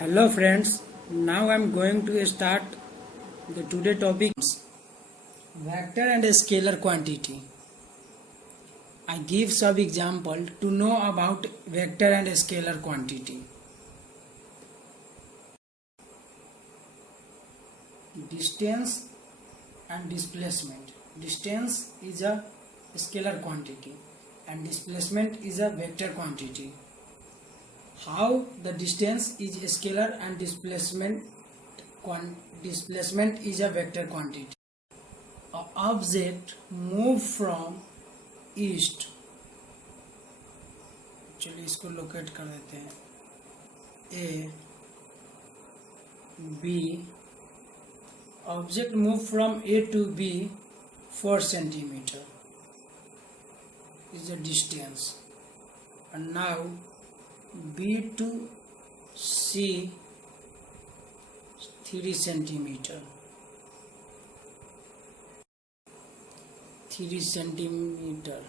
Hello friends, now I am going to start the today topic vector and scalar quantity. I give some example to know about vector and scalar quantity. Distance and displacement. Distance is a scalar quantity and displacement is a vector quantity. How the distance is a scalar and displacement is a vector quantity. An object move from east, चलिए इसको locate कर देते हैं, A B, object move from A to B 4 centimeter is the distance, and now B to C 3 centimeter. 3 centimeter.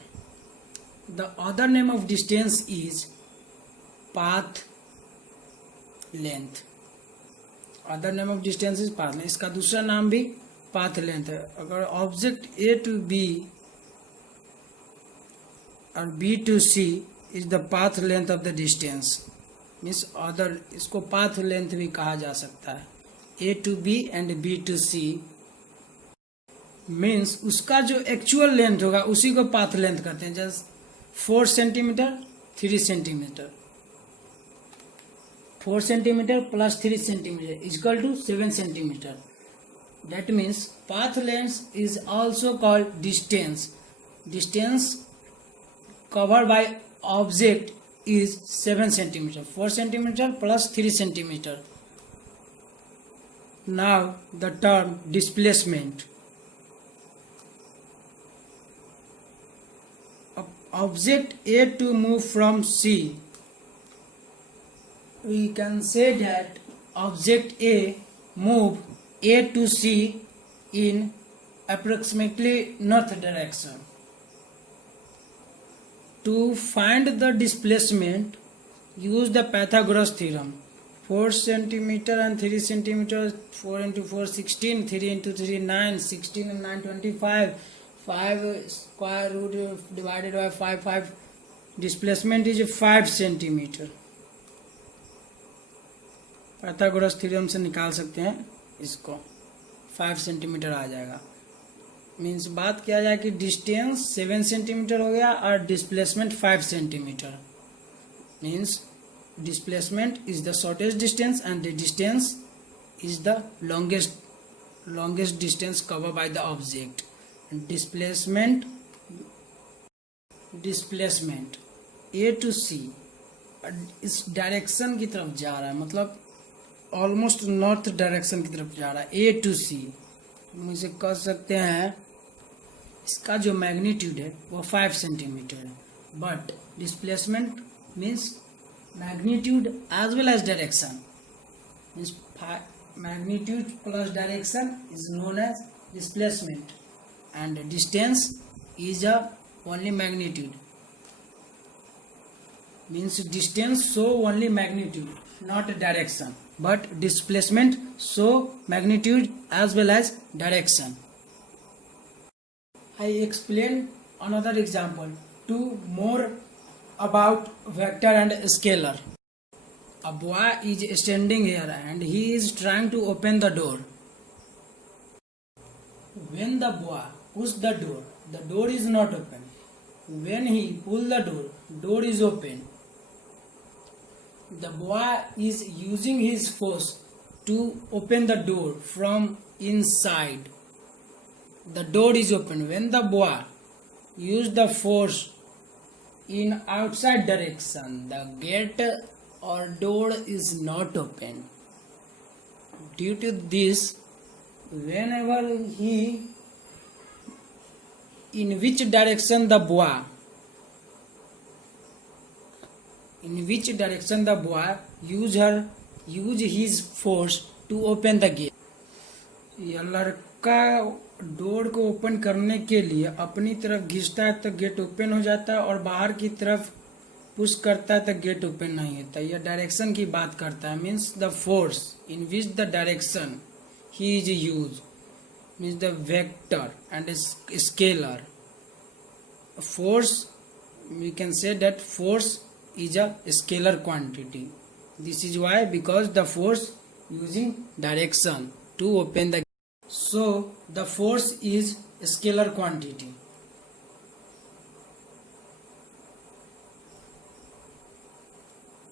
The other name of distance is path length. Other name of distance is path length. इसका दूसरा नाम भी path length है. अगर object A to B और B to C is the path length of the distance, means other, इसको path length भी कहा जा सकता है. A to B and B to C means उसका जो एक्चुअल लेंथ होगा उसी को पाथ लेंथ कहते हैं. Just 4 centimetre 3 centimetre, 4 centimetre plus 3 centimetre equal to 7 centimetre. That means path length is also called distance. Distance covered by object is 7 centimeter. 4 centimeter plus 3 centimeter. Now the term displacement. Object A to move from C, we can say that object A move A to C in approximately north direction. To find the displacement, use the Pythagoras theorem. 4 centimeter and 3 centimeter, 4 into 4 16, 3 into 3 9, 16 and 9 25, 5 square root divided by 5, displacement is 5 centimeter. Pythagoras theorem से निकाल सकते हैं इसको, 5 centimetre आ जाएगा. Means बात किया जाए कि डिस्टेंस 7 सेंटीमीटर हो गया और displacement 5 centimetre. Means displacement is the shortest distance and the distance is the longest distance covered by the object. Displacement A to C इस डायरेक्शन की तरफ जा रहा है, मतलब ऑलमोस्ट नॉर्थ डायरेक्शन की तरफ जा रहा है. A to C हम इसे कह सकते हैं, इसका जो मैग्नीट्यूड है वो 5 सेंटीमीटर है. But displacement means magnitude as well as direction, means magnitude plus direction is known as displacement, and distance is only magnitude, means distance show only magnitude not direction, but displacement show magnitude as well as direction. I explain another example to more about vector and scalar. A boy is standing here and he is trying to open the door. When the boy pushes the door is not open. When he pulls the door is open. The boy is using his force to open the door from inside. The door is open. When the boy uses the force in outside direction, the gate or door is not open. Due to this, whenever in which direction the boy use his force to open the gate. यह लड़का door को open करने के लिए अपनी तरफ घिसता है तो गेट ओपन हो जाता है, और बाहर की तरफ पुश करता है तो गेट ओपन नहीं होता। यह डायरेक्शन की बात करता है, means the force in which the direction he is use, means the vector and scalar force. We can say that force is a scalar quantity. This is why, because the force using direction to open the, so the force is scalar quantity.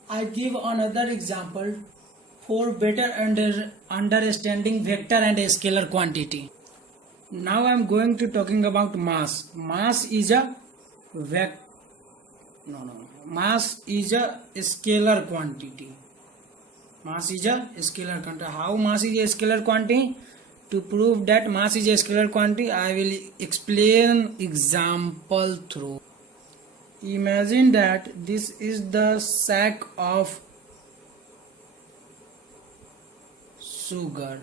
I give another example for better understanding vector and scalar quantity. Now I am going to talking about mass. Mass is a mass is a scalar quantity. Mass is a scalar quantity. How mass is a scalar quantity? To prove that mass is a scalar quantity, I will explain example through. Imagine that this is the sack of sugar.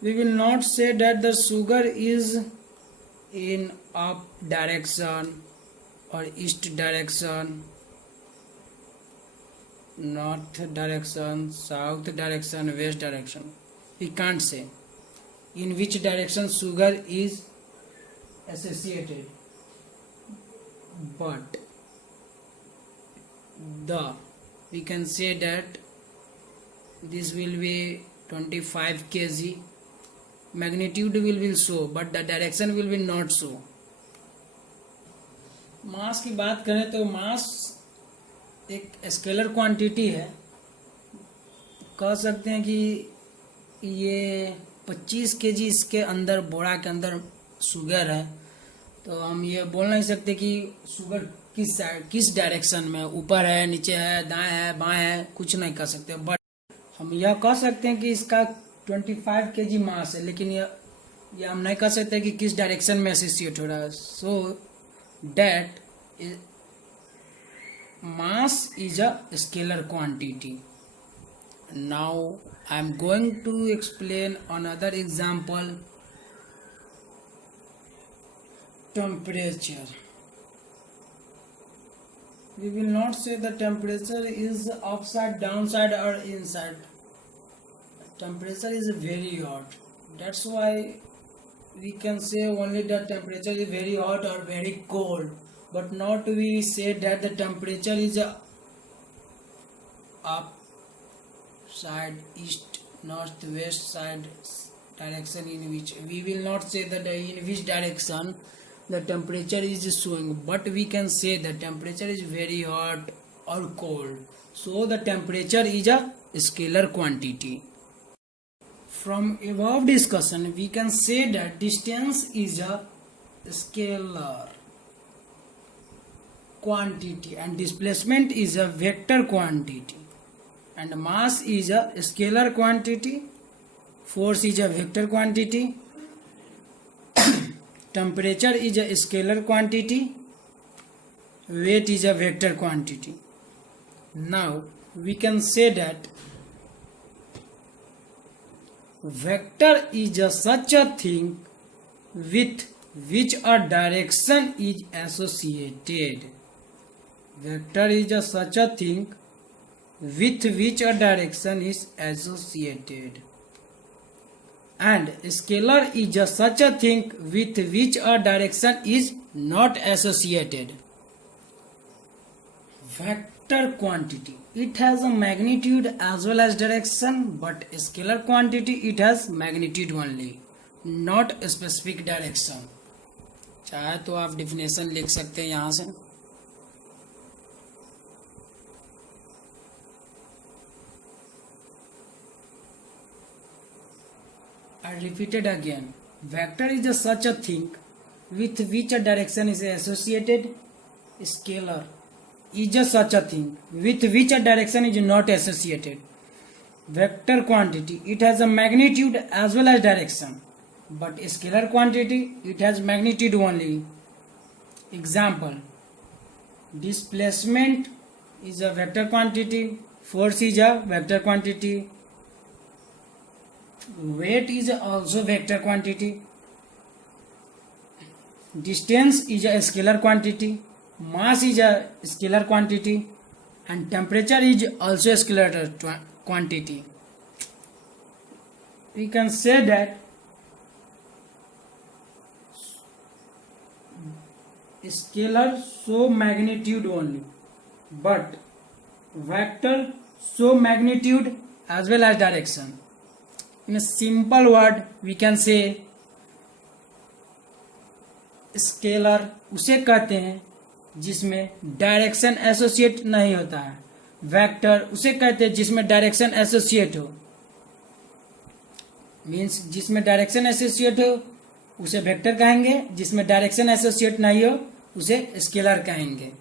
We will not say that the sugar is in up direction or east direction, north direction, south direction, west direction. We can't say in which direction sugar is associated, but we can say that this will be 25 kg. Magnitude will show, but the direction will be not show. मास की बात करें तो मास एक scalar quantity है। कह सकते हैं कि ये 25 केजी इसके अंदर, बोरा के अंदर शुगर है, तो हम ये बोल नहीं सकते कि शुगर किस साइड, किस डायरेक्शन में, ऊपर है, नीचे है, दाएं है, बाएं है, कुछ नहीं कह सकते। बट हम यह कह सकते हैं कि इसका 25 केजी मास है, लेकिन यह हम नहीं कह सकते कि किस डायरेक्शन में एसोसिएट हो रहा है। So that mass is a scalar quantity. Now I am going to explain another example, temperature. We will not say the temperature is upside, downside or inside. Temperature is very hot. That's why we can say only that temperature is very hot or very cold, but not we say that the temperature is up side, east, north, west side direction, in which we will not say that in which direction the temperature is showing, but we can say the temperature is very hot or cold. So the temperature is a scalar quantity. From above discussion, we can say that distance is a scalar quantity and displacement is a vector quantity, and mass is a scalar quantity, force is a vector quantity, temperature is a scalar quantity, weight is a vector quantity. Now we can say that vector is a such a thing with which a direction is associated. Vector is a such a thing with which a direction is associated, and scalar is a such a thing with which a direction is not associated. Vector quantity, it has a magnitude as well as direction, but scalar quantity, it has magnitude only, not a specific direction. चाहे तो आप definition लिख सकते हैं यहाँ से। I repeat it again. Vector is a such a thing with which a direction is associated. Scalar is a such a thing with which a direction is not associated. Vector quantity, it has a magnitude as well as direction, but scalar quantity, it has magnitude only. Example, displacement is a vector quantity, force is a vector quantity, weight is also vector quantity, distance is a scalar quantity, mass is a scalar quantity and temperature is also a scalar quantity. We can say that scalar show magnitude only, but vector show magnitude as well as direction. In a simple word we can say scalar उसे कहते हैं जिसमें direction associate नहीं होता है, vector उसे कहते हैं जिसमें डायरेक्शन एसोसिएट हो, मीन्स जिसमें डायरेक्शन एसोसिएट हो उसे वेक्टर कहेंगे, जिसमें डायरेक्शन एसोसिएट नहीं हो उसे स्केलर कहेंगे।